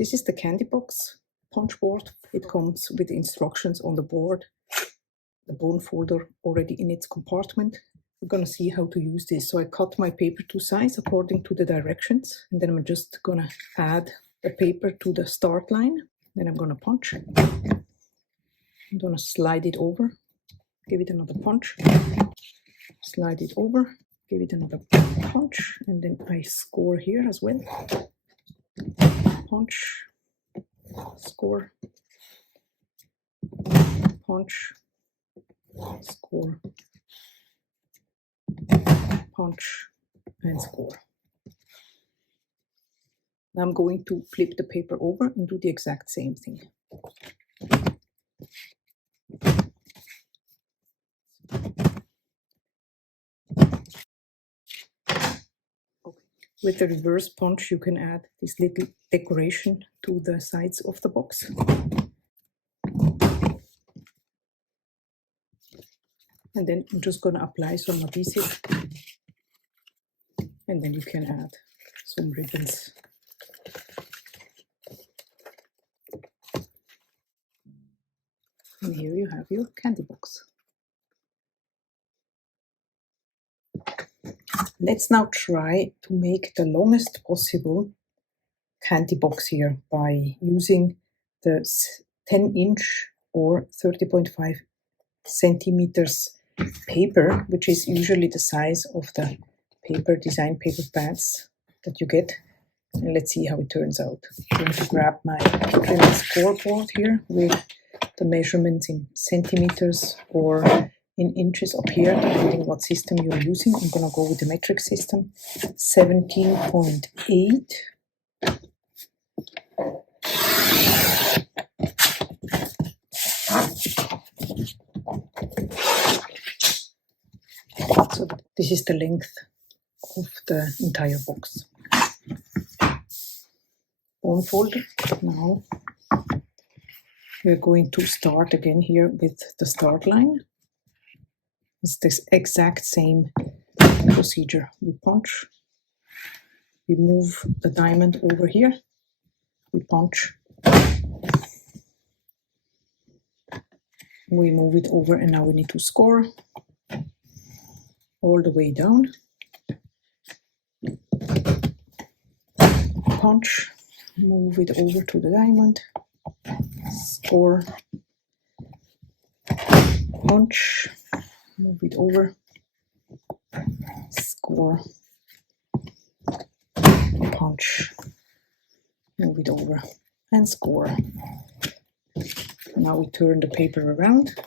This is the candy box punch board. It comes with instructions on the board, the bone folder already in its compartment. We're gonna see how to use this. So I cut my paper to size according to the directions, and then I'm just gonna add the paper to the start line. Then I'm gonna punch. I'm gonna slide it over, give it another punch, slide it over, give it another punch, and then I score here as well. Punch, score, punch, score, punch, and score. Now I'm going to flip the paper over and do the exact same thing. With the reverse punch, you can add this little decoration to the sides of the box. And then I'm just going to apply some adhesive. And then you can add some ribbons. And here you have your candy box. Let's now try to make the longest possible candy box here by using the 10-inch or 30.5 centimeters paper, which is usually the size of the paper design paper pads that you get. And let's see how it turns out. I'm going to grab my acrylic scoreboard here with the measurements in centimeters or in inches up here, depending what system you're using. I'm going to go with the metric system, 17.8. So this is the length of the entire box. Bone folder. Now we're going to start again here with the start line. It's this exact same procedure. We punch, we move the diamond over here, we punch, we move it over, and now we need to score all the way down. Punch, move it over to the diamond, score, punch, move it over, score, punch, move it over, and score. Now we turn the paper around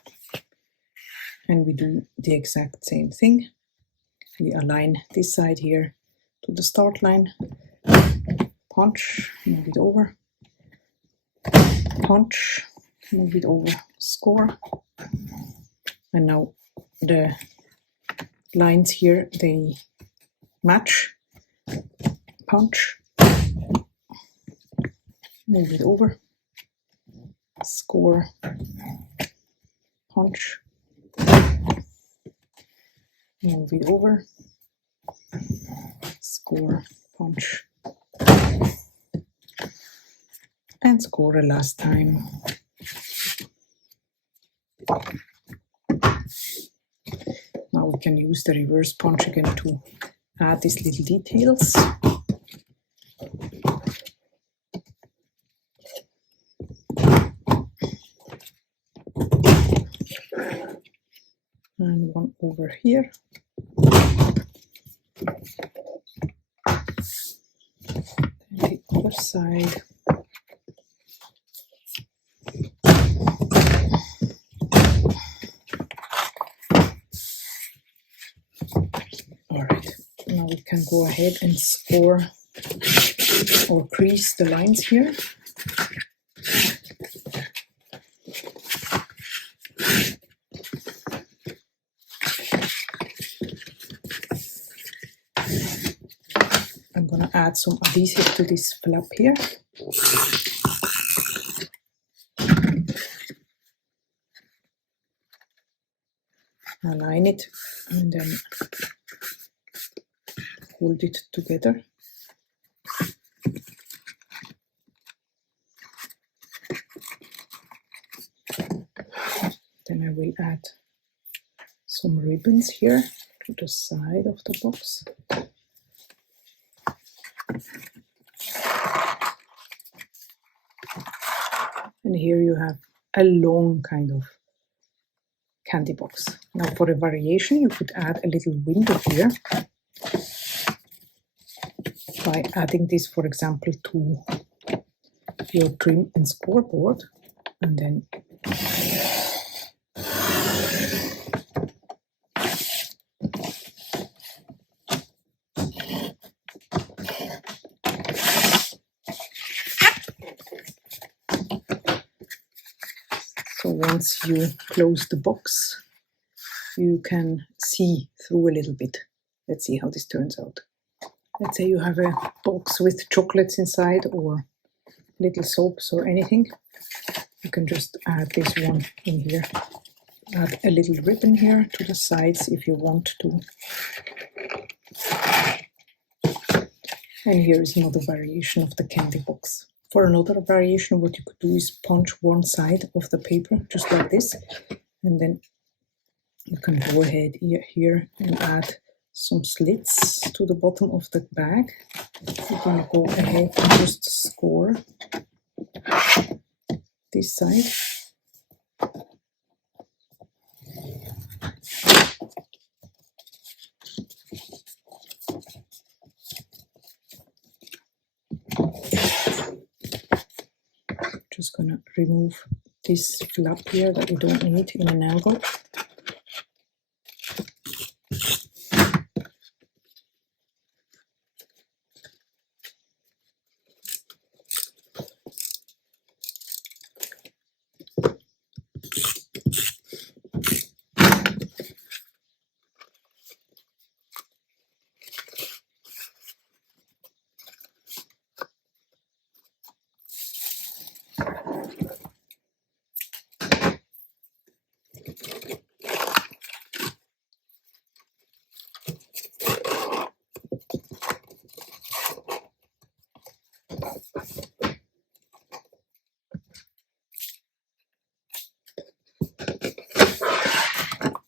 and we do the exact same thing. We align this side here to the start line, punch, move it over, punch, move it over, score. And now the lines here, they match, punch, move it over, score, punch, move it over, score, punch, and score the last time. Now we can use the reverse punch again to add these little details. And one over here. And the other side. Alright, now we can go ahead and score or crease the lines here. I'm going to add some adhesive to this flap here. Align it and then hold it together. Then I will add some ribbons here to the side of the box. And here you have a long kind of candy box. Now for a variation, you could add a little window here by adding this, for example, to your trim and scoreboard, and then so once you close the box, you can see through a little bit. Let's see how this turns out. Let's say you have a box with chocolates inside or little soaps or anything. You can just add this one in here. Add a little ribbon here to the sides if you want to. And here is another variation of the candy box. For another variation, what you could do is punch one side of the paper, just like this, and then you can go ahead here and add some slits to the bottom of the bag. You're going to go ahead and just score this side. Just going to remove this flap here that we don't need in an angle.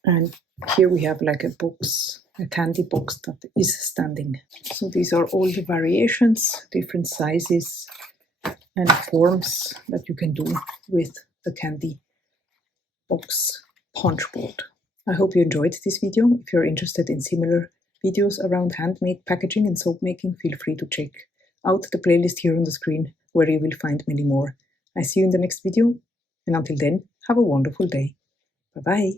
And here we have like a box, a candy box that is standing. So these are all the variations, different sizes and forms that you can do with the candy box punch board. I hope you enjoyed this video. If you're interested in similar videos around handmade packaging and soap making, feel free to check out the playlist here on the screen where you will find many more. I see you in the next video, and until then, have a wonderful day. Bye bye.